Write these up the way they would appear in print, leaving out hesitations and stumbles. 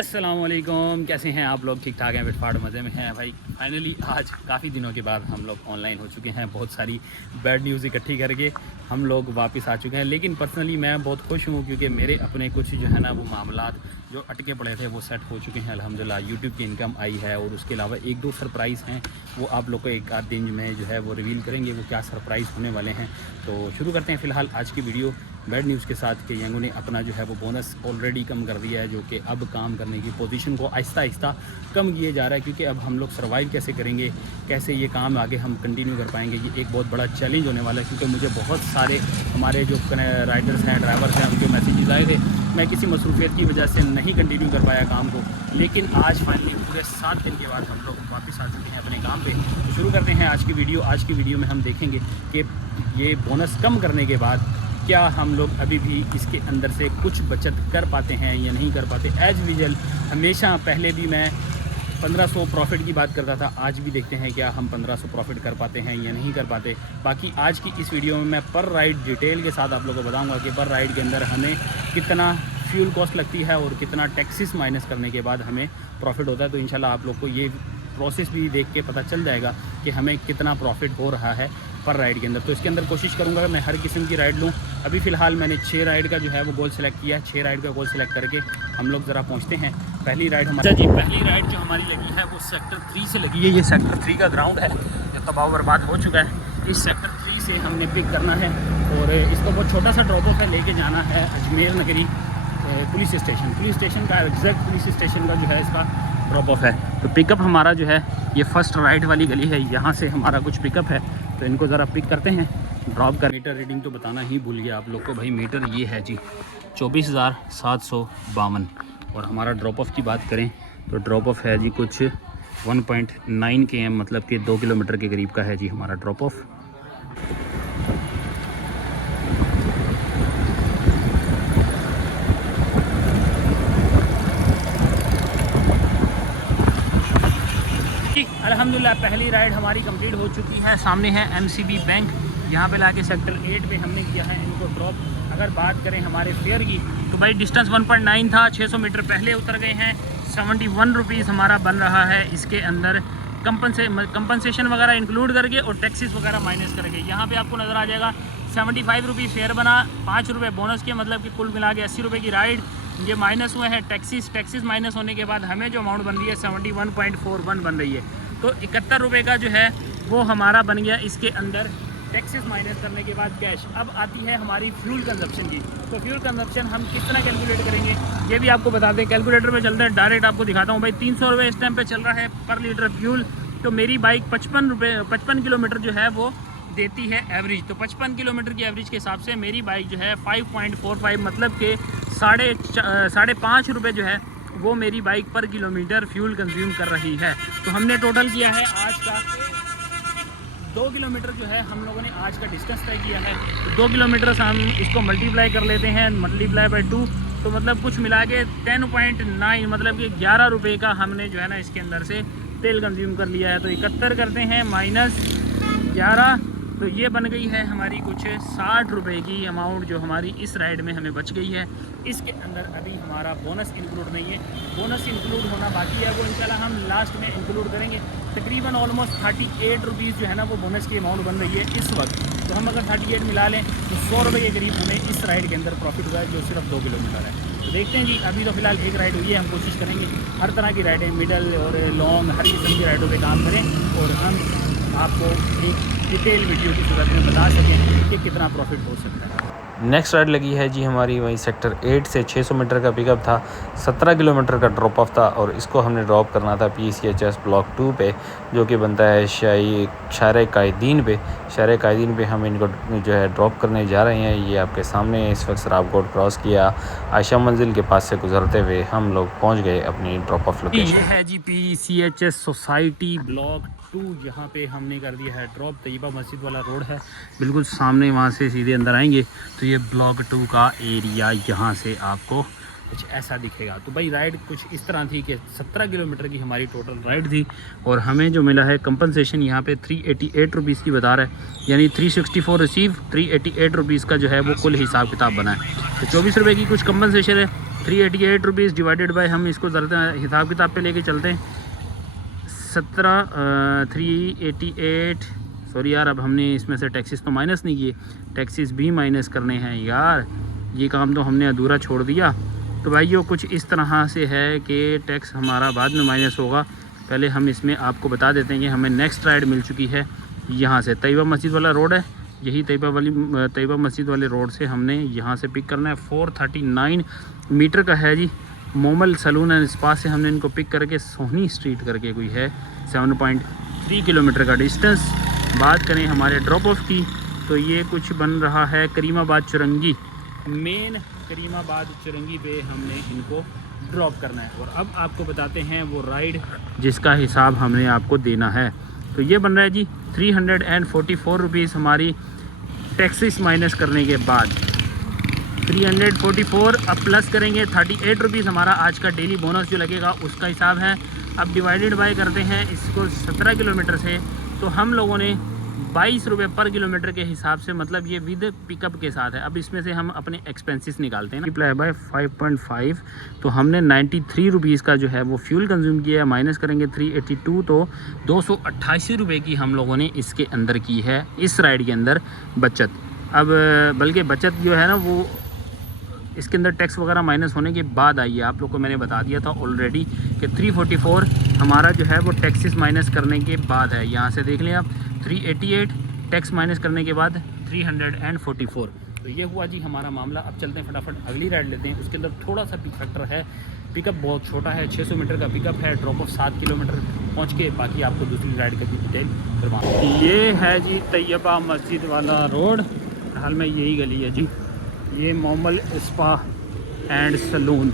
अस्सलामुअलैकुम, कैसे हैं आप लोग? ठीक ठाक हैं, फिटफाट मज़े में हैं भाई। फाइनली आज काफ़ी दिनों के बाद हम लोग ऑनलाइन हो चुके हैं। बहुत सारी बैड न्यूज़ इकट्ठी करके हम लोग वापस आ चुके हैं। लेकिन पर्सनली मैं बहुत खुश हूँ क्योंकि मेरे अपने कुछ जो है ना वो मामलात जो अटके पड़े थे वो सेट हो चुके हैं अल्हम्दुलिल्लाह। यूट्यूब की इनकम आई है और उसके अलावा एक दो सरप्राइज़ हैं, वो आप लोग को एक आध दिन में जो है वो रिवील करेंगे वो क्या सरप्राइज़ होने वाले हैं। तो शुरू करते हैं फ़िलहाल आज की वीडियो बैड न्यूज़ के साथ कि यंगो ने अपना जो है वो बोनस ऑलरेडी कम कर दिया है, जो कि अब काम करने की पोजीशन को आहिस्ता आहिस्ता कम किए जा रहा है। क्योंकि अब हम लोग सर्वाइव कैसे करेंगे, कैसे ये काम आगे हम कंटिन्यू कर पाएंगे, ये एक बहुत बड़ा चैलेंज होने वाला है। क्योंकि मुझे बहुत सारे हमारे जो राइडर्स हैं, ड्राइवर्स हैं, उनके मैसेजेस आए थे। मैं किसी मसरूफियत की वजह से नहीं कंटिन्यू कर पाया काम को, लेकिन आज फाइनली पूरे 7 दिन के बाद हम लोग वापस आ चुके हैं अपने काम पे। तो शुरू करते हैं आज की वीडियो। आज की वीडियो में हम देखेंगे कि ये बोनस कम करने के बाद क्या हम लोग अभी भी इसके अंदर से कुछ बचत कर पाते हैं या नहीं कर पाते। एज यूजुअल हमेशा पहले भी मैं 1500 प्रॉफिट की बात करता था, आज भी देखते हैं क्या हम 1500 प्रॉफिट कर पाते हैं या नहीं कर पाते। बाकी आज की इस वीडियो में मैं पर राइड डिटेल के साथ आप लोगों को बताऊंगा कि पर राइड के अंदर हमें कितना फ्यूल कॉस्ट लगती है और कितना टैक्सेस माइनस करने के बाद हमें प्रॉफिट होता है। तो इंशाल्लाह आप लोग को ये प्रोसेस भी देख के पता चल जाएगा कि हमें कितना प्रॉफिट हो रहा है पर राइड के अंदर। तो इसके अंदर कोशिश करूंगा कि मैं हर किस्म की राइड लूं। अभी फ़िलहाल मैंने 6 राइड का जो है वो गोल सेलेक्ट किया है। 6 राइड का गोल सेलेक्ट करके हम लोग ज़रा पहुंचते हैं। पहली राइड हमारी पहली राइड जो हमारी लगी है वो सेक्टर 3 से लगी है। ये सेक्टर 3 का ग्राउंड है जो तबाह बर्बाद हो चुका है। इस सेक्टर 3 से हमने पिक करना है और इसको बहुत छोटा सा ड्रॉप ऑफ है, लेके जाना है अजमेर नगरी पुलिस स्टेशन का एग्जैक्ट पुलिस स्टेशन का जो है इसका ड्रॉप ऑफ है। तो पिकअप हमारा जो है ये फर्स्ट राइट वाली गली है, यहाँ से हमारा कुछ पिकअप है। तो इनको ज़रा पिक करते हैं, ड्रॉप कर। मीटर रीडिंग तो बताना ही भूल गया आप लोग को भाई। मीटर ये है जी 24,752। और हमारा ड्रॉप ऑफ की बात करें तो ड्रॉप ऑफ है जी कुछ 1.9 km, मतलब कि 2 किलोमीटर के करीब का है जी हमारा ड्रॉप ऑफ। अल्हम्दुलिल्लाह पहली राइड हमारी कंप्लीट हो चुकी है। सामने है MCB बैंक, यहाँ पे लाके सेक्टर 8 पे हमने किया है इनको ड्रॉप। अगर बात करें हमारे फेयर की तो भाई डिस्टेंस 1.9 था, 600 मीटर पहले उतर गए हैं। 71 रुपीज़ हमारा बन रहा है इसके अंदर कंपनसेशन वगैरह इंक्लूड करके और टैक्सेस वगैरह माइनस करके। यहाँ पे आपको नज़र आ जाएगा 75 रुपीज़ फेयर बना, 5 रुपये बोनस के, मतलब कि कुल मिला के 80 रुपये की राइड। ये माइनस हुए हैं टैक्सेस माइनस होने के बाद हमें जो अमाउंट बन रही है 71.41 बन रही है। तो 71 रुपये का जो है वो हमारा बन गया इसके अंदर टैक्सेस माइनस करने के बाद कैश। अब आती है हमारी फ्यूल कंजप्शन की। तो फ्यूल कंजप्शन हम किस तरह कैलकुलेट करेंगे ये भी आपको बता दें। कैलकुलेटर पे चलते हैं, डायरेक्ट आपको दिखाता हूँ भाई। 300 रुपये इस टाइम पे चल रहा है पर लीटर फ्यूल। तो मेरी बाइक 55 किलोमीटर जो है वो देती है एवरेज। तो 55 किलोमीटर की एवरेज के हिसाब से मेरी बाइक जो है 5.45, मतलब कि 5.5 रुपये जो है वो मेरी बाइक पर किलोमीटर फ्यूल कंज्यूम कर रही है। तो हमने टोटल किया है आज का 2 किलोमीटर जो है हम लोगों ने आज का डिस्टेंस तय किया है। तो 2 किलोमीटर से हम इसको मल्टीप्लाई कर लेते हैं, मल्टीप्लाई बाय 2। तो मतलब कुछ मिला के 10.9, मतलब कि 11 रुपये का हमने जो है ना इसके अंदर से तेल कंज्यूम कर लिया है। तो 71 करते हैं माइनस 11, तो ये बन गई है हमारी कुछ 60 रुपये की अमाउंट जो हमारी इस राइड में हमें बच गई है। इसके अंदर अभी हमारा बोनस इंक्लूड नहीं है, बोनस इंक्लूड होना बाकी है, वो इंशाल्लाह हम लास्ट में इंक्लूड करेंगे। तकरीबन ऑलमोस्ट 38 रुपीज़ जो है ना वो बोनस की अमाउंट बन रही है इस वक्त। तो हम अगर 38 मिला लें तो 100 रुपये के करीब हमें इस राइड के अंदर प्रॉफिट हुआ है, जो सिर्फ 2 किलोमीटर है। तो देखते हैं जी, अभी तो फिलहाल एक राइड हुई है। हम कोशिश करेंगे हर तरह की राइडें, मिडल और लॉन्ग, हर किस्म की राइडों पर काम करें और हम आपको एक डिटेल वीडियो की सूरत में बता सकें कि कितना प्रॉफिट हो सकता है। नेक्स्ट राइड लगी है जी हमारी वहीं सेक्टर 8 से 600 मीटर का पिकअप था, 17 किलोमीटर का ड्रॉप ऑफ था और इसको हमने ड्रॉप करना था PCHS ब्लॉक 2 पे, जो कि बनता है शारे कायदीन पे हम इनको जो है ड्रॉप करने जा रहे हैं। ये आपके सामने इस वक्त सराबकोट क्रॉस किया, आयशा मंजिल के पास से गुजरते हुए हम लोग पहुँच गए अपनी ड्रॉप ऑफ लोकेशन। ये है जी PCHS सोसाइटी ब्लॉक 2, यहाँ पे हमने कर दिया है ड्रॉप। तैयबा मस्जिद वाला रोड है बिल्कुल सामने, वहाँ से सीधे अंदर आएंगे तो ये ब्लॉक 2 का एरिया यहाँ से आपको कुछ ऐसा दिखेगा। तो भाई राइड कुछ इस तरह थी कि 17 किलोमीटर की हमारी टोटल राइड थी और हमें जो मिला है कंपनसेशन यहाँ पे 388 रुपीज़ की बता रहा है, यानी 364 रिसीव, 388 रुपीज़ का जो है वो कुल हिसाब किताब बना है। तो 24 रुपये की कुछ कंपनसेशन है 388 रुपीज़ डिवाइडेड बाय, हम इसको ज़रा हिसाब किताब पे लेके चलते हैं, 388। सॉरी यार, अब हमने इसमें से टैक्सेस तो माइनस नहीं किए, टैक्सेस भी माइनस करने हैं यार, ये काम तो हमने अधूरा छोड़ दिया। तो भाइयों कुछ इस तरह से है कि टैक्स हमारा बाद में माइनस होगा। पहले हम इसमें आपको बता देते हैं कि हमें नेक्स्ट राइड मिल चुकी है यहाँ से, तैयबा मस्जिद वाला रोड है, यही तैयबा मस्जिद वाले रोड से हमने यहाँ से पिक करना है। 439 मीटर का है जी। मोमल सलून एंड स्पा से हमने इनको पिक करके सोहनी स्ट्रीट करके कोई है 7.3 किलोमीटर का डिस्टेंस। बात करें हमारे ड्रॉप ऑफ की तो ये कुछ बन रहा है करीमाबाद चुरंगी, मेन करीमाबाद चुरंगी पे हमने इनको ड्रॉप करना है। और अब आपको बताते हैं वो राइड जिसका हिसाब हमने आपको देना है। तो ये बन रहा है जी 344 रुपीज़ हमारी टैक्सेस माइनस करने के बाद, 344 अब प्लस करेंगे 38 रुपीज़ हमारा आज का डेली बोनस जो लगेगा उसका हिसाब है। अब डिवाइडेड बाय करते हैं इसको 17 किलोमीटर से, तो हम लोगों ने 22 रुपये पर किलोमीटर के हिसाब से, मतलब ये विद पिकअप के साथ है। अब इसमें से हम अपने एक्सपेंसेस निकालते हैं ना, मल्टीप्लाई बाय 5.5, तो हमने 93 रुपीज़ का जो है वो फ्यूल कंज्यूम किया है, माइनस करेंगे 382, तो 288 रुपये की हम लोगों ने इसके अंदर की है, इस राइड के अंदर बचत। अब बल्कि बचत जो है ना वो इसके अंदर टैक्स वगैरह माइनस होने के बाद आई है। आप लोग को मैंने बता दिया था ऑलरेडी कि 344 हमारा जो है वो टैक्सेस माइनस करने के बाद है। यहाँ से देख लें आप, 388 टैक्स माइनस करने के बाद 344। तो ये हुआ जी हमारा मामला। अब चलते हैं फटाफट अगली राइड लेते हैं। उसके अंदर थोड़ा सा पिक फैक्टर है, पिकअप बहुत छोटा है, 600 मीटर का पिकअप है, ड्रॉप ऑफ 7 किलोमीटर पहुँच के बाकी आपको दूसरी राइड का भी डिटेल करवा। ये है जी तैयबा मस्जिद वाला रोड, हाल में यही गली है जी, ये मोमल स्पा एंड सलून,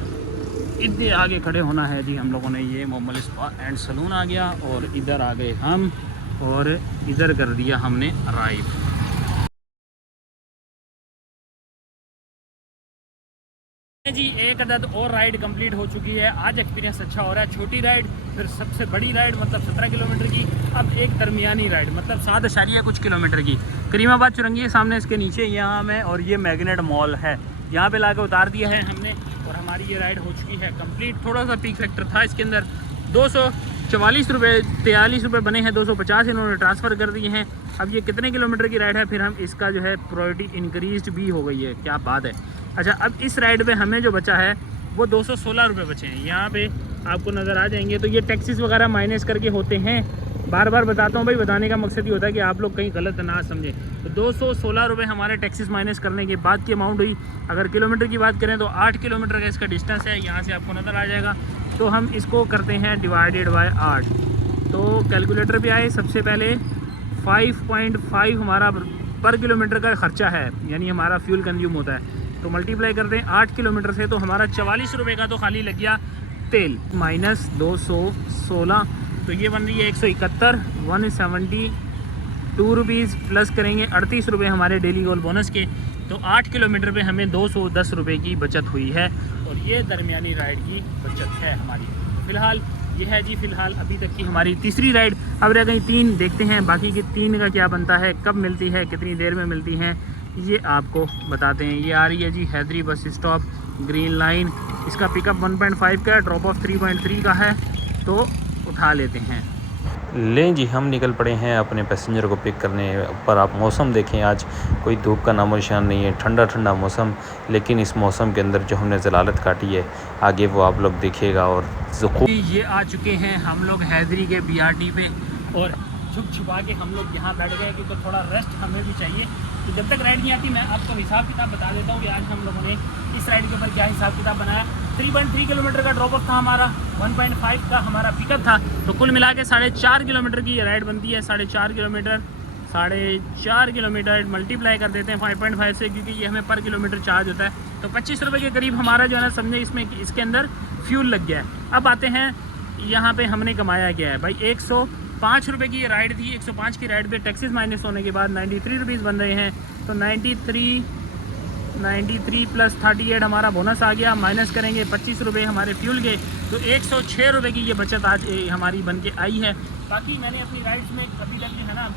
इधर आगे खड़े होना है जी हम लोगों ने। ये मोमल स्पा एंड सलून आ गया और इधर आ गए हम और इधर कर दिया हमने अराइव। जी एक अदद और राइड कंप्लीट हो चुकी है। आज एक्सपीरियंस अच्छा हो रहा है। छोटी राइड, फिर सबसे बड़ी राइड मतलब 17 किलोमीटर की, अब एक दरमियानी राइड मतलब 7 कुछ किलोमीटर की। करीमाबाद चुरंगी है सामने, इसके नीचे यहाँ में, और ये मैग्नेट मॉल है, यहाँ पे लाके उतार दिया है हमने और हमारी ये राइड हो चुकी है कंप्लीट। थोड़ा सा पीक फैक्टर था इसके अंदर, 244 रुपये 43 रुपये बने हैं, 250 इन्होंने ट्रांसफ़र कर दिए हैं। अब ये कितने किलोमीटर की राइड है, फिर हम इसका जो है प्रायोरिटी इंक्रीज भी हो गई है, क्या बात है। अच्छा, अब इस राइड पे हमें जो बचा है वो 216 रुपये बचे हैं, यहाँ पे आपको नज़र आ जाएंगे। तो ये टैक्सेस वगैरह माइनस करके होते हैं, बार बार बताता हूँ भाई, बताने का मकसद ये होता है कि आप लोग कहीं गलत ना समझें। तो 216 रुपये हमारे टैक्सेस माइनस करने के बाद की अमाउंट हुई। अगर किलोमीटर की बात करें तो 8 किलोमीटर का इसका डिस्टेंस है, यहाँ से आपको नज़र आ जाएगा। तो हम इसको करते हैं डिवाइडेड बाय 8। तो कैलकुलेटर पे आए, सबसे पहले 5.5 हमारा पर किलोमीटर का ख़र्चा है, यानी हमारा फ्यूल कंज्यूम होता है। तो मल्टीप्लाई करते हैं 8 किलोमीटर से, तो हमारा 44 रुपये का तो खाली लग गया तेल, माइनस 216, तो ये बन रही है 171, 172 रुपीज़, प्लस करेंगे 38 रुपये हमारे डेली गोल बोनस के। तो 8 किलोमीटर पे हमें 210 रुपये की बचत हुई है और ये दरमियानी राइड की बचत है हमारी। फ़िलहाल ये है जी, फ़िलहाल अभी तक की हमारी तीसरी राइड। अब रह गई 3, देखते हैं बाकी की 3 का क्या बनता है, कब मिलती है, कितनी देर में मिलती हैं, ये आपको बताते हैं। ये आ रही है जी Haidari bus stop, green line, इसका पिकअप 1.5 का है, ड्रॉप ऑफ 3.3 का है, तो उठा लेते हैं। लें जी, हम निकल पड़े हैं अपने पैसेंजर को पिक करने पर। आप मौसम देखें, आज कोई धूप का नामो निशान नहीं है, ठंडा ठंडा मौसम, लेकिन इस मौसम के अंदर जो हमने ज़लालत काटी है आगे वो आप लोग देखिएगा। और ये आ चुके हैं हम लोग हैदरी के BRT पे और छुप छुपा के हम लोग यहाँ बैठ गए क्योंकि थोड़ा रेस्ट हमें भी चाहिए। तो जब तक राइड नहीं आती मैं आपको हिसाब किताब बता देता हूँ कि आज हम लोगों ने इस राइड के ऊपर क्या हिसाब किताब बनाया। 3.3 किलोमीटर का ड्रॉप ऑफ था हमारा, 1.5 का हमारा पिकअप था, तो कुल मिला के 4.5 किलोमीटर की राइड बनती है। 4.5 किलोमीटर मल्टीप्लाई कर देते हैं 5.5 से, क्योंकि ये हमें पर किलोमीटर चार्ज होता है। तो 25 रुपये के करीब हमारा जो है ना, समझे इसमें इसके अंदर फ्यूल लग गया है। अब आते हैं यहाँ पे हमने कमाया क्या है भाई, 105 रुपये की ये राइड थी। 105 की राइड पे टैक्सेस माइनस होने के बाद 93 रुपीज़ बन रहे हैं। तो 93 प्लस 38 हमारा बोनस आ गया, माइनस करेंगे 25 रुपये हमारे फ्यूल के, तो 106 रुपये की ये बचत आज हमारी बन के आई है। बाकी मैंने अपनी राइड्स में अभी तक जो है ना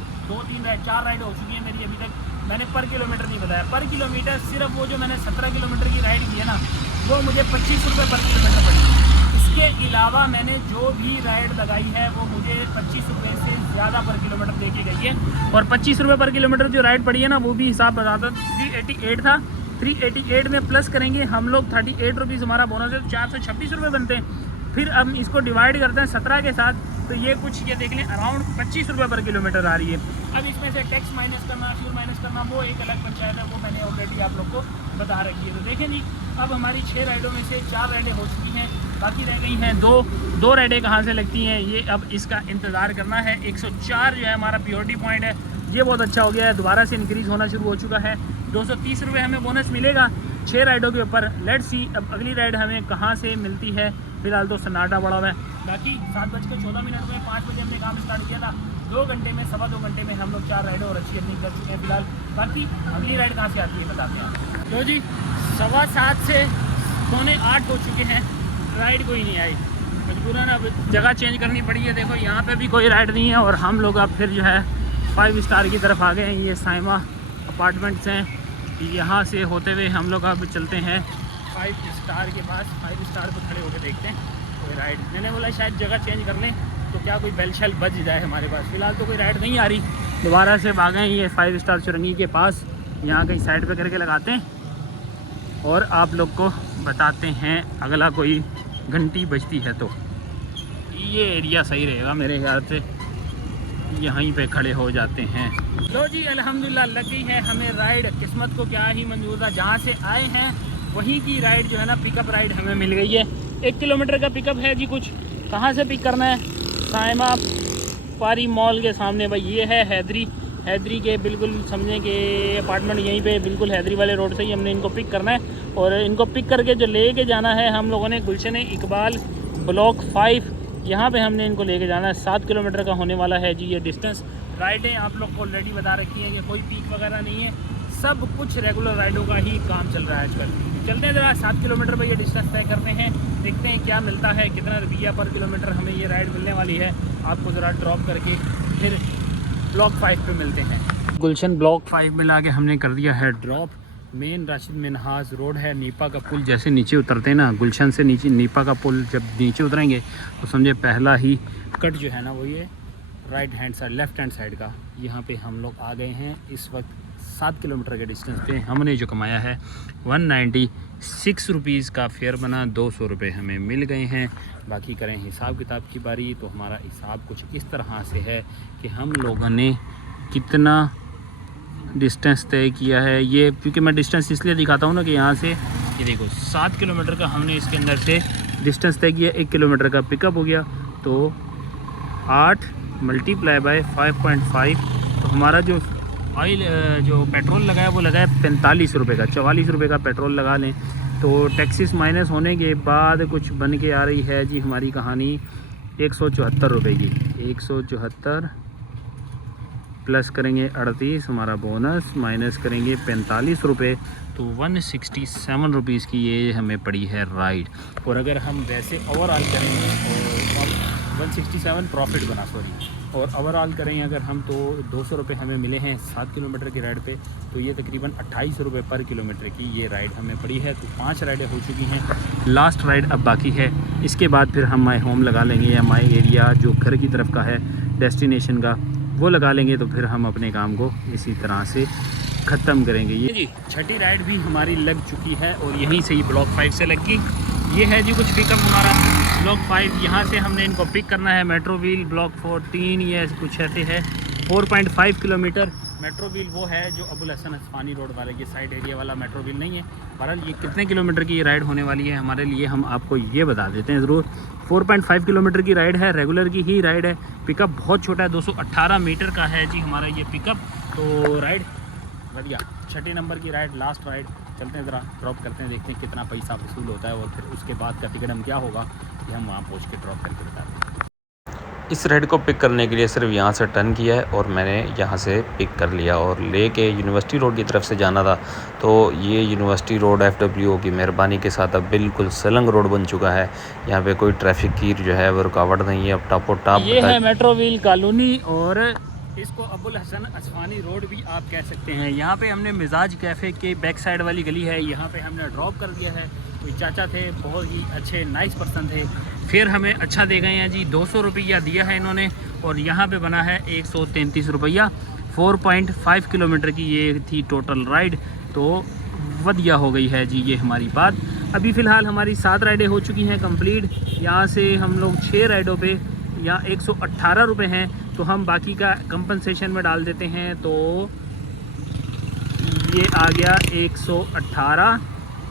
4 राइड हो चुकी है मेरी अभी तक, मैंने पर किलोमीटर नहीं बताया। पर किलोमीटर सिर्फ वो जो मैंने 17 किलोमीटर की राइड की है ना, वो मुझे 25 रुपये पर किलोमीटर पड़ी। इसके अलावा मैंने जो भी राइड लगाई है वो मुझे 25 रुपये से ज़्यादा पर किलोमीटर दे के गई है। और 25 रुपये पर किलोमीटर जो राइड पड़ी है ना, वो भी हिसाब बताता 388 था। 388 में प्लस करेंगे हम लोग 38 रुपीज़ हमारा बोनस है, तो 426 रुपये बनते हैं। फिर हम इसको डिवाइड करते हैं 17 के साथ, तो ये कुछ ये देख लें अराउंड 25 रुपये पर किलोमीटर आ रही है। अब इसमें से टैक्स माइनस करना, फ्यूल माइनस करना, वो एक अलग पंचायत है, वो मैंने ऑलरेडी आप लोग को बता रखी है। तो देखें जी, अब हमारी 6 राइडों में से 4 राइडें हो चुकी हैं, बाकी रह गई हैं दो राइडें कहाँ से लगती हैं ये अब इसका इंतज़ार करना है। 104 जो है हमारा प्योरिटी पॉइंट है, ये बहुत अच्छा हो गया है, दोबारा से इंक्रीज़ होना शुरू हो चुका है। 230 रुपये हमें बोनस मिलेगा 6 राइडों के ऊपर। लेट्स सी अब अगली राइड हमें कहाँ से मिलती है। फिलहाल तो सन्नाटा बड़ा हुआ है। बाकी 7:14 में 5 बजे हमने काम स्टार्ट किया था, 2 घंटे में 2.25 घंटे में हम लोग 4 राइडें और अच्छी अर्निंग कर चुके हैं फिलहाल। बाकी अगली राइड कहाँ से आती है बताते हैं। तो जी 7:15 से 7:45 हो चुके हैं, राइड कोई नहीं आई। मजबूरन अब जगह चेंज करनी पड़ी है। देखो यहाँ पे भी कोई राइड नहीं है और हम लोग अब फिर जो है 5 स्टार की तरफ आ गए हैं। ये साइमा अपार्टमेंट्स हैं, यहाँ से होते हुए हम लोग अब चलते हैं 5 स्टार के पास। 5 स्टार पर खड़े होकर देखते हैं कोई राइड। मैंने बोला शायद जगह चेंज कर लें तो क्या कोई बेल शेल बच जाए हमारे पास। फिलहाल तो कोई राइड नहीं आ रही। दोबारा से भागें ये 5 स्टार चुरंगी के पास, यहाँ कहीं साइड पे करके लगाते हैं और आप लोग को बताते हैं अगला कोई घंटी बजती है तो। ये एरिया सही रहेगा मेरे ख्याल से, यहीं पे खड़े हो जाते हैं। लो जी अल्हम्दुलिल्लाह लग गई है हमें राइड। किस्मत को क्या ही मंजूर था, जहाँ से आए हैं वहीं की राइड जो है ना, पिकअप राइड हमें मिल गई है। 1 किलोमीटर का पिकअप है जी। कुछ कहाँ से पिक करना है? साइमा पारी मॉल के सामने भाई, ये है हैदरी के बिल्कुल समझें कि अपार्टमेंट यहीं पे बिल्कुल हैदरी वाले रोड से ही हमने इनको पिक करना है। और इनको पिक करके जो लेके जाना है हम लोगों ने गुलशन इकबाल ब्लॉक 5, यहाँ पे हमने इनको लेके जाना है। 7 किलोमीटर का होने वाला है जी ये डिस्टेंस। राइडें आप लोग को ऑलरेडी बता रखी है कि कोई पीक वगैरह नहीं है, सब कुछ रेगुलर राइडों का ही काम चल रहा है आजकल। चलते हैं ज़रा 7 किलोमीटर पर ये डिस्टेंस तय करते हैं, देखते हैं क्या मिलता है, कितना रुपया पर किलोमीटर हमें ये राइड मिलने वाली है। आपको ज़रा ड्रॉप करके फिर ब्लॉक 5 पे मिलते हैं। गुलशन ब्लॉक 5 में ला के हमने कर दिया है drop. Main Rashid Minhaj road है, नीपा का पुल जैसे नीचे उतरते हैं ना, गुलशन से नीचे नीपा का पुल जब नीचे उतरेंगे तो समझे पहला ही कट जो है ना वो ये right hand side left hand side का, यहाँ पे हम लोग आ गए हैं। इस वक्त 7 किलोमीटर के डिस्टेंस पे हमने जो कमाया है 196 रुपीज़ का फेयर बना, 200 रुपये हमें मिल गए हैं। बाकी करें हिसाब किताब की बारी, तो हमारा हिसाब कुछ इस तरह से है कि हम लोगों ने कितना डिस्टेंस तय किया है। ये क्योंकि मैं डिस्टेंस इसलिए दिखाता हूँ ना कि यहाँ से ये देखो 7 किलोमीटर का हमने इसके अंदर से डिस्टेंस तय किया। 1 किलोमीटर का पिकअप हो गया तो 8 × 5.5, तो हमारा जो ऑयल जो पेट्रोल लगा है वो लगा है 45 रुपये का। 44 रुपये का पेट्रोल लगा लें तो टैक्सेस माइनस होने के बाद कुछ बन के आ रही है जी हमारी कहानी 174 रुपये की। 174 प्लस करेंगे 38 हमारा बोनस, माइनस करेंगे 45 रुपये, तो 167 रुपीज़ की ये हमें पड़ी है राइड। और अगर हम वैसे ओवरऑल करेंगे और 167 प्रॉफिट बना और ओवरऑल करें अगर हम तो 200 रुपये हमें मिले हैं 7 किलोमीटर की राइड पे, तो ये तकरीबन 28 रुपये पर किलोमीटर की ये राइड हमें पड़ी है। तो 5 राइडें हो चुकी हैं, लास्ट राइड अब बाकी है। इसके बाद फिर हम माई होम लगा लेंगे या माई एरिया जो घर की तरफ का है डेस्टिनेशन का वो लगा लेंगे, तो फिर हम अपने काम को इसी तरह से ख़त्म करेंगे। ये जी 6ठी राइड भी हमारी लग चुकी है और यहीं से ही ब्लॉक 5 से लग गई। ये है जी कुछ पिकअप हमारा ब्लॉक 5, यहाँ से हमने इनको पिक करना है। मेट्रो व्हील ब्लॉक 14 ये कुछ ऐसे है 4.5 किलोमीटर। मेट्रो व्हील वो है जो अबुल हसन अस्फानी रोड वाले के साइड एरिया वाला मेट्रो व्हील नहीं है। बहरहाल ये कितने किलोमीटर की ये राइड होने वाली है हमारे लिए हम आपको ये बता देते हैं ज़रूर। 4.5 किलोमीटर की राइड है, रेगुलर की ही राइड है। पिकअप बहुत छोटा है, 218 मीटर का है जी हमारा ये पिकअप। तो राइड बढ़िया 6ठी नंबर की राइड, लास्ट राइड। चलते हैं ज़रा ड्रॉप करते हैं, देखते हैं कितना पैसा वसूल होता है और फिर उसके बाद का टिकट हम क्या होगा कि हम वहाँ पहुँच के ड्रॉप करके बताते हैं। इस राइड को पिक करने के लिए सिर्फ यहाँ से टर्न किया है और मैंने यहाँ से पिक कर लिया और लेके यूनिवर्सिटी रोड की तरफ से जाना था। तो ये यूनिवर्सिटी रोड FWO की मेहरबानी के साथ अब बिल्कुल सलंग रोड बन चुका है। यहाँ पे कोई ट्रैफिक की जो है वो रुकावट नहीं है। अब टापो टाप ये है मेट्रो व्हील कॉलोनी और इसको अबुल हसन अस्फानी रोड भी आप कह सकते हैं। यहाँ पे हमने मिजाज कैफ़े के बैक साइड वाली गली है, यहाँ पे हमने ड्रॉप कर दिया है। कोई चाचा थे, बहुत ही अच्छे नाइस पर्सन थे। फिर हमें अच्छा दे गए हैं जी, 200 रुपया दिया है इन्होंने, और यहाँ पे बना है 133 रुपया। 4.5 किलोमीटर की ये थी टोटल राइड, तो वधिया हो गई है जी ये हमारी बात। अभी फ़िलहाल हमारी 7 राइडें हो चुकी हैं कंप्लीट। यहाँ से हम लोग 6 राइडों पे यहाँ 118 रुपये हैं, तो हम बाकी का कंपनसेशन में डाल देते हैं, तो ये आ गया 118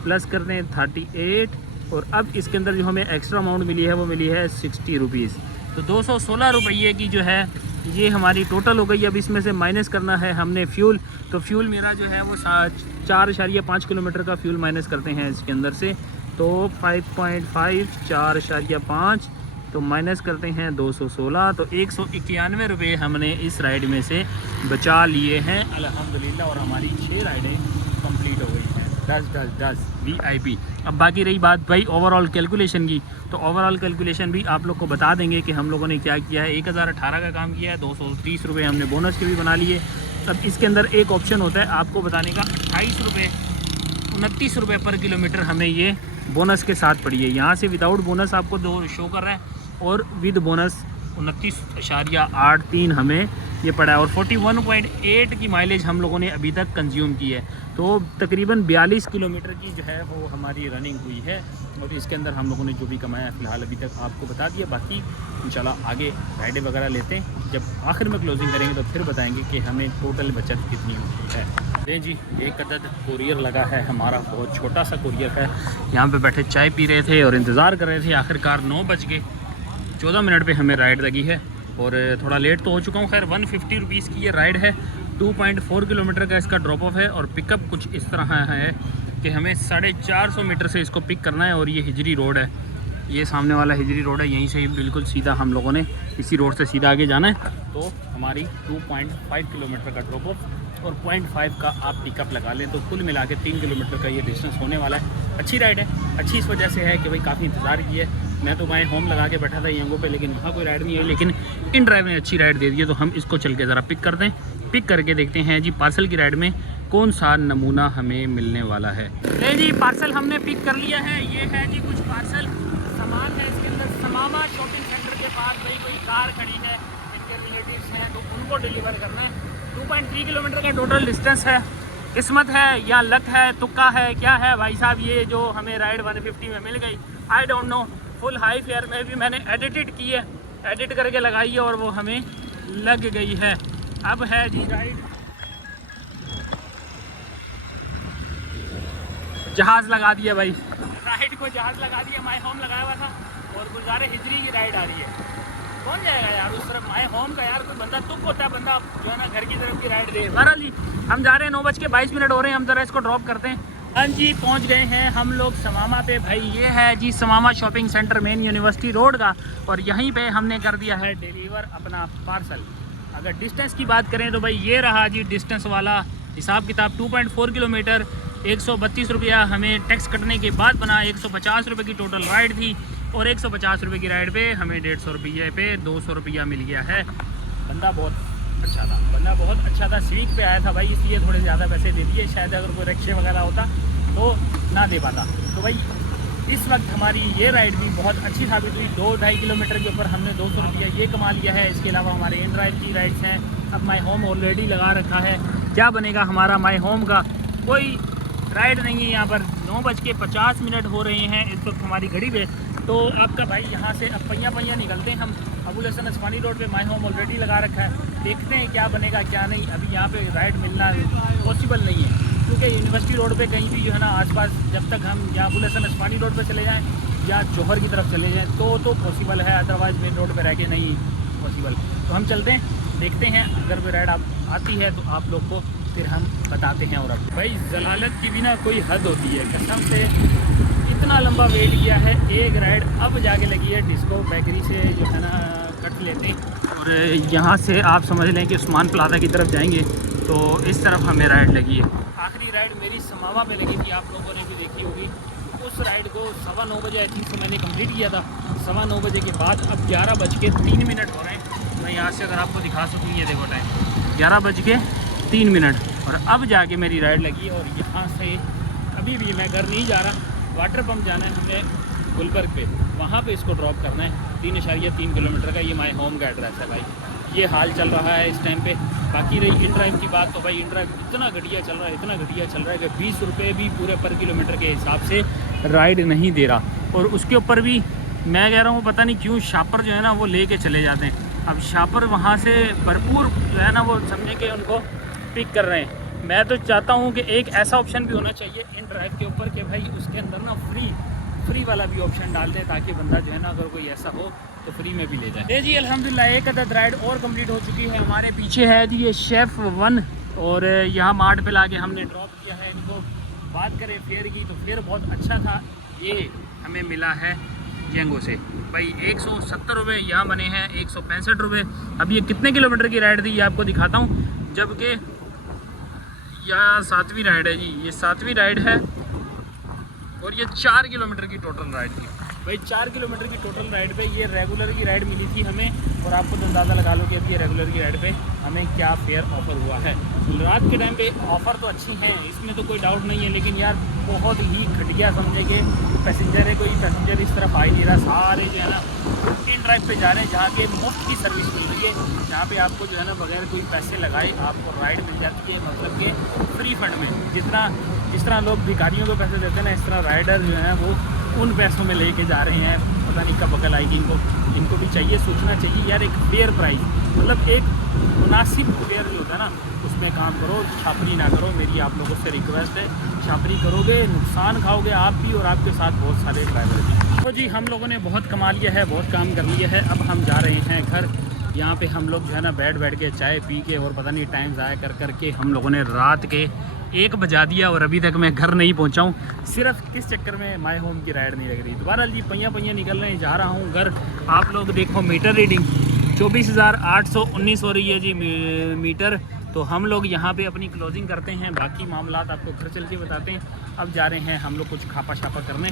प्लस कर दें 38, और अब इसके अंदर जो हमें एक्स्ट्रा अमाउंट मिली है वो मिली है 60 रुपीज़। तो 216 रुपये की जो है ये हमारी टोटल हो गई। अब इसमें से माइनस करना है हमने फ्यूल, तो फ्यूल मेरा जो है वो 4.5 किलोमीटर का फ्यूल माइनस करते हैं इसके अंदर से, तो 5.5 4.5 तो माइनस करते हैं 216, तो 191 रुपये हमने इस राइड में से बचा लिए हैं अल्हम्दुलिल्लाह, और हमारी 6 राइडें कंप्लीट हो गई हैं। 10 VIP। अब बाकी रही बात भाई ओवरऑल कैलकुलेशन की, तो ओवरऑल कैलकुलेशन भी आप लोग को बता देंगे कि हम लोगों ने क्या किया है। 1018 का काम किया है, 230 रुपये हमने बोनस के भी बना लिए। अब इसके अंदर एक ऑप्शन होता है आपको बताने का, 29 रुपये पर किलोमीटर हमें ये बोनस के साथ पड़ी है। यहाँ से विदाउट बोनस आपको 2 शो कर रहा है, और विद बोनस 29.83 हमें ये पड़ा है, और 41.8 की माइलेज हम लोगों ने अभी तक कंज्यूम की है। तो तकरीबन 42 किलोमीटर की जो है वो हमारी रनिंग हुई है, और इसके अंदर हम लोगों ने जो भी कमाया फ़िलहाल अभी तक आपको बता दिया। बाकी इंशाल्लाह आगे राइडें वगैरह लेते हैं, जब आखिर में क्लोजिंग करेंगे तो फिर बताएंगे कि हमें टोटल बचत कितनी हुई है। दें जी, एक अदद कुरियर लगा है हमारा, बहुत छोटा सा कुरियर है। यहाँ पे बैठे चाय पी रहे थे और इंतज़ार कर रहे थे। आखिरकार 9 बज के 14 मिनट पे हमें राइड लगी है, और थोड़ा लेट तो हो चुका हूँ। खैर 150 रुपीज़ की ये राइड है, 2.4 किलोमीटर का इसका ड्रॉप ऑफ है, और पिकअप कुछ इस तरह है कि हमें 450 मीटर से इसको पिक करना है। और ये हिजरी रोड है, ये सामने वाला हिजरी रोड है, यहीं से ही बिल्कुल सीधा हम लोगों ने इसी रोड से सीधा आगे जाना है। तो हमारी 2.5 किलोमीटर का ड्रॉप ऑफ और 0.5 का आप पिकअप लगा लें, तो कुल मिला के 3 किलोमीटर का ये डिस्टेंस होने वाला है। अच्छी राइड है, अच्छी इस वजह से है कि भाई काफ़ी इंतज़ार की है। मैं तो माई होम लगा के बैठा था यंगों पे, लेकिन वहाँ कोई राइड नहीं है, लेकिन इन ड्राइव ने अच्छी राइड दे दी है, तो हम इसको चल के ज़रा पिक कर दें। पिक करके देखते हैं जी पार्सल की राइड में कौन सा नमूना हमें मिलने वाला है। नहीं जी, पार्सल हमने पिक कर लिया है। ये है जी कुछ पार्सल सामान है इसके अंदर। समामा शॉपिंग सेंटर के पास भाई कोई कार खड़ी है, इनके रिलेटिव्स हैं, तो उनको डिलीवर करना है। 2.3 किलोमीटर का टोटल डिस्टेंस है। किस्मत है या लक है, तुक्का है, क्या है भाई साहब, ये जो हमें राइड 150 में मिल गई, I don't know. Full high fair में भी मैंने एडिटेड की है, एडिट करके लगाई है, और वो हमें लग गई है। अब है जी राइड, जहाज़ लगा दिया भाई, राइड को जहाज़ लगा दिया। माई होम लगाया हुआ था, और गुलज़ारे हिजरी की राइड आ रही है। कौन जाएगा यार उस तरफ माई होम का, यार कोई बंदा तुक होता है, बंदा जो है ना घर की तरफ की राइड दे। बहरहाल जी हम जा रहे हैं, 9:22 हो रहे हैं, हम ज़रा इसको ड्रॉप करते हैं। हाँ जी, पहुंच गए हैं हम लोग समामा पे। भाई ये है जी Samama shopping centre, main university road का, और यहीं पे हमने कर दिया है डिलीवर अपना पार्सल। अगर डिस्टेंस की बात करें तो भाई ये रहा जी डिस्टेंस वाला हिसाब किताब। 2.4 किलोमीटर, 132 रुपया हमें टैक्स कटने के बाद बना। 150 रुपये की टोटल राइड थी, और 150 रुपये की राइड पे हमें 150 रुपये पे 200 रुपया मिल गया है। बंदा बहुत अच्छा था, बंदा बहुत अच्छा था। स्वीक पे आया था भाई, इसलिए थोड़े ज़्यादा पैसे दे दिए। शायद अगर कोई रिक्शे वगैरह होता तो ना दे पाता। तो भाई इस वक्त हमारी ये राइड भी बहुत अच्छी साबित हुई। 2-2.5 किलोमीटर के ऊपर हमने 200 रुपया ये कमा लिया है। इसके अलावा हमारे इन ड्राइव की राइड्स हैं। अब माई होम ऑलरेडी लगा रखा है। क्या बनेगा हमारा माई होम का, कोई राइड नहीं है यहाँ पर। 9:50 हो रहे हैं इस वक्त हमारी घड़ी पे। तो आपका भाई यहाँ से अब पहिया निकलते हैं हम। अबुल हसन अस्मानी रोड पे माई होम ऑलरेडी लगा रखा है। देखते हैं क्या बनेगा क्या नहीं। अभी यहाँ पे राइड मिलना पॉसिबल नहीं है, क्योंकि यूनिवर्सिटी रोड पे कहीं भी जो है ना आसपास, जब तक हम या अबुल हसन अस्मानी रोड पे चले जाएं या जौहर की तरफ चले जाएं तो पॉसिबल है, अदरवाइज़ मेन रोड पे रह के नहीं पॉसिबल। तो हम चलते हैं, देखते हैं अगर कोई राइड आती है तो आप लोग को फिर हम बताते हैं। और अब भाई जलालत की भी ना कोई हद होती है, कसम से इतना लंबा वेट किया है। एक राइड अब जाके लगी है डिस्को बेकरी से जो है ना कट लेते हैं, और यहाँ से आप समझ लें कि उस्मान प्लाजा की तरफ जाएंगे तो इस तरफ हमें राइड लगी है। आखिरी राइड मेरी समामा पे लगी थी, आप लोगों ने भी देखी होगी। उस राइड को 9:15 बजे आई थिंक से मैंने कंप्लीट किया था। 9:15 बजे के बाद अब 11:03 हो रहे हैं। मैं यहाँ से अगर आपको दिखा सकूँ, ये देखो टाइम 11:03, और अब जाके मेरी राइड लगी। और यहाँ से अभी भी मैं घर नहीं जा रहा, वाटर पंप जाना है हमें गुलबर्ग पे, वहाँ पे इसको ड्रॉप करना है 3.3 किलोमीटर का। ये माई होम का एड्रेस है भाई। ये हाल चल रहा है इस टाइम पे। बाकी रही इन ड्राइव की बात, तो भाई इन ड्राइव इतना घटिया चल रहा है, इतना घटिया चल रहा है कि 20 रुपये भी पूरे पर किलोमीटर के हिसाब से राइड नहीं दे रहा। और उसके ऊपर भी मैं कह रहा हूँ पता नहीं क्यों शापर जो है ना वो लेके चले जाते हैं। अब शापर वहाँ से भरपूर जो है ना वो समझे कि उनको पिक कर रहे हैं। मैं तो चाहता हूँ कि एक ऐसा ऑप्शन भी होना चाहिए इन ड्राइव के ऊपर कि भाई उसके अंदर ना फ्री वाला भी ऑप्शन डाल दें, ताकि बंदा जो है ना अगर कोई ऐसा हो तो फ्री में भी ले जाए। जी अल्हम्दुलिल्लाह एक अदद राइड और कंप्लीट हो चुकी है। हमारे पीछे है जी ये शेफ़ 1, और यहाँ मार्ट पे लाके हमने ड्रॉप किया है इनको। बात करें फेयर की तो फेयर बहुत अच्छा था। ये हमें मिला है जेंगो से भाई 170 रुपये यहाँ बने हैं 165 रुपये। अब ये कितने किलोमीटर की राइड थी ये आपको दिखाता हूँ, जबकि यह 7वीं राइड है जी। ये 7वीं राइड है और ये 4 किलोमीटर की टोटल राइड थी भाई। 4 किलोमीटर की टोटल राइड पे ये रेगुलर की राइड मिली थी हमें, और आपको तो अंदाज़ा लगा लो कि अब ये रेगुलर की राइड पे हमें क्या फेयर ऑफ़र हुआ है। रात के टाइम पे ऑफ़र तो अच्छी हैं, इसमें तो कोई डाउट नहीं है, लेकिन यार बहुत ही घटिया समझे कि पैसेंजर है, कोई पैसेंजर इस तरफ आ ही नहीं रहा। सारे जो है ना इन ड्राइव पे जा रहे हैं जहाँ के मुफ्त की सर्विस मिल रही है, जहाँ पे आपको जो है ना बगैर कोई पैसे लगाए आपको राइड मिल जाती है, मतलब कि फ्री फंड में। जिस तरह लोग भिखारियों को पैसे देते हैं ना, इस तरह राइडर जो है वो उन पैसों में लेके जा रहे हैं। पता नहीं कब अकल आएगी इनको भी चाहिए सोचना चाहिए यार, एक फेयर प्राइस, मतलब एक मुनासिब फेयर जो होता है ना उसमें काम करो, छापरी ना करो। मेरी आप लोगों से रिक्वेस्ट है, छापरी करोगे नुकसान खाओगे आप भी और आपके साथ बहुत सारे ड्राइवर भी। तो जी हम लोगों ने बहुत कमा लिया है, बहुत काम कर लिया है। अब हम जा रहे हैं घर। यहाँ पे हम लोग जो है ना बैठ के चाय पी के और पता नहीं टाइम ज़ाया कर के हम लोगों ने रात के 1 बजा दिया, और अभी तक मैं घर नहीं पहुँचा हूँ। सिर्फ किस चक्कर में माई होम की राइड नहीं लग रही। दोबारा जी पहिया निकल रहे हैं, जा रहा हूँ घर। आप लोग देखो मीटर रीडिंग 24,819 हो रही है जी मीटर। तो हम लोग यहाँ पे अपनी क्लोजिंग करते हैं, बाकी मामलात आपको घर चल के बताते हैं। अब जा रहे हैं हम लोग कुछ खापा छापा करने।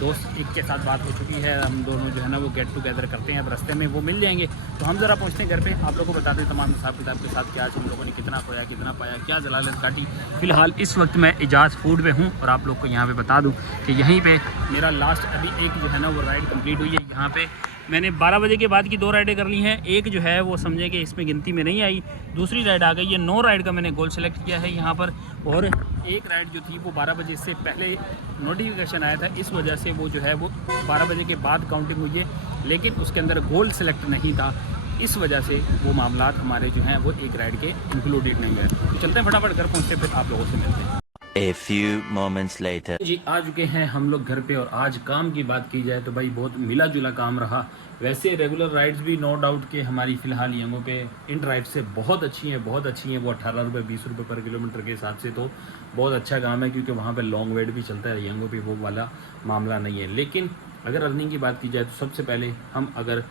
दोस्त एक के साथ बात हो चुकी है, हम दोनों जो है ना वो गेट टुगेदर करते हैं। अब रास्ते में वो मिल जाएंगे, तो हम ज़रा पहुँचते हैं घर पे। आप लोगों को बताते हैं तमाम हिसाब किताब के साथ, क्या आज हम लोगों ने कितना खोया, कितना पाया, क्या जलालत काटी। फ़िलहाल इस वक्त मैं इजाज़ फूड पे हूँ, और आप लोग को यहाँ पे बता दूँ कि यहीं पे मेरा लास्ट अभी एक जो है ना वो राइड कंप्लीट हुई है। यहाँ पे मैंने 12 बजे के बाद की 2 राइडें कर ली हैं। एक जो है वो समझे कि इसमें गिनती में नहीं आई, दूसरी राइड आ गई है। 9 राइड का मैंने गोल सेलेक्ट किया है यहाँ पर, और एक राइड जो थी वो 12 बजे से पहले नोटिफिकेशन आया था, इस वजह से वो जो है वो 12 बजे के बाद काउंटिंग हुई है, लेकिन उसके अंदर गोल सेलेक्ट नहीं था, इस वजह से वो मामलात हमारे जो हैं वो एक राइड के इंक्लूडेड नहीं है। तो चलते हैं फटाफट घर पहुँचते, फिर आप लोगों से मिलते हैं। A few moments later. जी आ चुके हैं हम लोग घर पे, और आज काम की बात की जाए तो भाई बहुत मिला जुला काम रहा। वैसे रेगुलर राइड्स भी नो डाउट कि हमारी फ़िलहाल यंगों पे इन ड्राइव से बहुत अच्छी हैं, बहुत अच्छी हैं। वो 18 रुपये 20 रुपये पर किलोमीटर के हिसाब से तो बहुत अच्छा काम है, क्योंकि वहाँ पे लॉन्ग वेट भी चलता है। यंगों पे वो वाला मामला नहीं है। लेकिन अगर अर्निंग की बात की जाए तो सबसे पहले हम अगर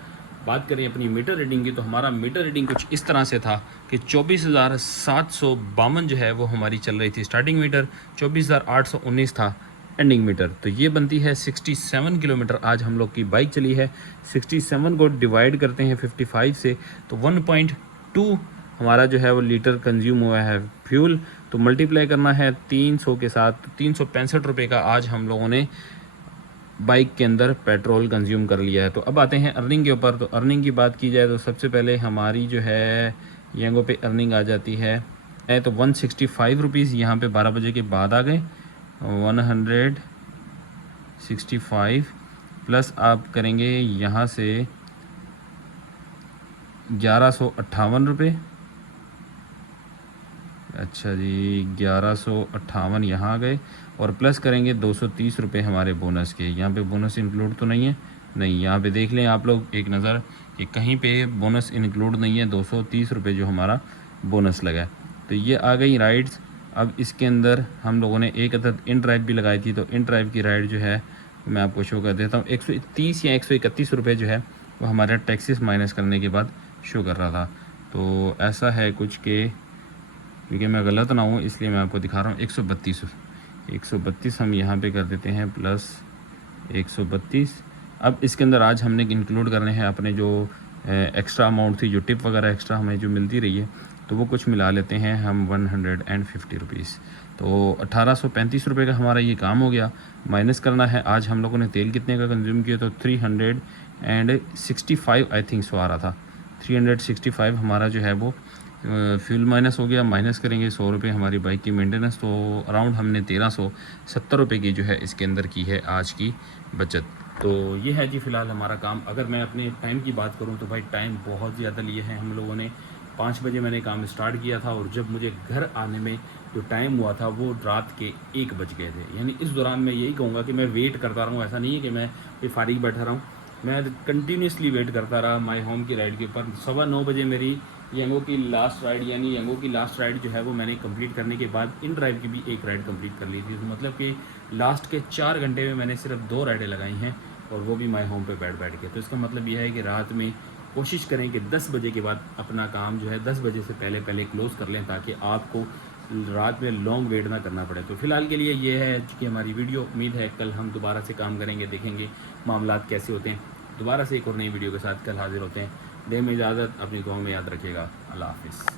बात करें अपनी मीटर रीडिंग की, तो हमारा मीटर रीडिंग कुछ इस तरह से था कि 24,752 जो है वो हमारी चल रही थी स्टार्टिंग मीटर, 24,819 था एंडिंग मीटर। तो ये बनती है 67 किलोमीटर आज हम लोग की बाइक चली है। 67 को डिवाइड करते हैं 55 से, तो 1.2 हमारा जो है वो लीटर कंज्यूम हुआ है फ्यूल। तो मल्टीप्लाई करना है 300 के साथ, 365 रुपये का आज हम लोगों ने बाइक के अंदर पेट्रोल कंज्यूम कर लिया है। तो अब आते हैं अर्निंग के ऊपर। तो अर्निंग की बात की जाए तो सबसे पहले हमारी जो है यंगो पे अर्निंग आ जाती है तो 165 रुपीज़ यहाँ पे 12 बजे के बाद आ गए। 165 प्लस आप करेंगे यहाँ से 1158 रुपये। अच्छा जी 1158 यहाँ आ गए, और प्लस करेंगे 230 रुपये हमारे बोनस के। यहाँ पे बोनस इंक्लूड तो नहीं है, नहीं, यहाँ पे देख लें आप लोग एक नज़र कि कहीं पे बोनस इंक्लूड नहीं है। 230 रुपये जो हमारा बोनस लगा है। तो ये आ गई राइड्स। अब इसके अंदर हम लोगों ने एक अदद इन ड्राइव भी लगाई थी, तो इन ड्राइव की राइड जो है मैं आपको शो कर देता हूँ। 130 या 131 रुपये जो है वो हमारा टैक्सेस माइनस करने के बाद शो कर रहा था। तो ऐसा है कुछ के, क्योंकि मैं गलत ना हूँ इसलिए मैं आपको दिखा रहा हूँ। 132 हम यहाँ पे कर देते हैं प्लस 132। अब इसके अंदर आज हमने इंक्लूड करने हैं अपने जो एक्स्ट्रा अमाउंट थी, जो टिप वगैरह एक्स्ट्रा हमें जो मिलती रही है, तो वो कुछ मिला लेते हैं हम 150 रुपीज़। तो 1835 रुपये का हमारा ये काम हो गया। माइनस करना है आज हम लोगों ने तेल कितने का कंज्यूम किया, तो 365 आई थिंक सो आ रहा था। 365 हमारा जो है वो फ्यूल माइनस हो गया। माइनस करेंगे 100 रुपये हमारी बाइक की मेंटेनेंस, तो अराउंड हमने 1370 रुपये की जो है इसके अंदर की है आज की बचत। तो ये है जी फ़िलहाल हमारा काम। अगर मैं अपने टाइम की बात करूँ तो भाई टाइम बहुत ज़्यादा लिए हैं हम लोगों ने। 5 बजे मैंने काम स्टार्ट किया था और जब मुझे घर आने में जो टाइम हुआ था वो रात के 1 बज गए थे। यानी इस दौरान मैं यही कहूँगा कि मैं वेट करता रहा हूँ। ऐसा नहीं है कि मैं ये फारिग बैठा रहा हूँ, मैं कंटिन्यूसली वेट करता रहा माई होम की राइड के ऊपर। 9:15 बजे मेरी यंगो की लास्ट राइड, यानी यंगो की लास्ट राइड जो है वो मैंने कंप्लीट करने के बाद इन ड्राइव की भी एक राइड कंप्लीट कर ली थी। तो मतलब कि लास्ट के 4 घंटे में मैंने सिर्फ 2 राइडें लगाई हैं और वो भी माई होम पे बैठ के। तो इसका मतलब यह है कि रात में कोशिश करें कि 10 बजे के बाद अपना काम जो है 10 बजे से पहले क्लोज़ कर लें, ताकि आपको रात में लॉन्ग वेट ना करना पड़े। तो फ़िलहाल के लिए ये है कि हमारी वीडियो। उम्मीद है कल हम दोबारा से काम करेंगे, देखेंगे मामलात कैसे होते हैं। दोबारा से एक और नई वीडियो के साथ कल हाजिर होते हैं। दें में इजाज़त, अपनी दुआ में याद रखिएगा। अल्लाह हाफ़िज़।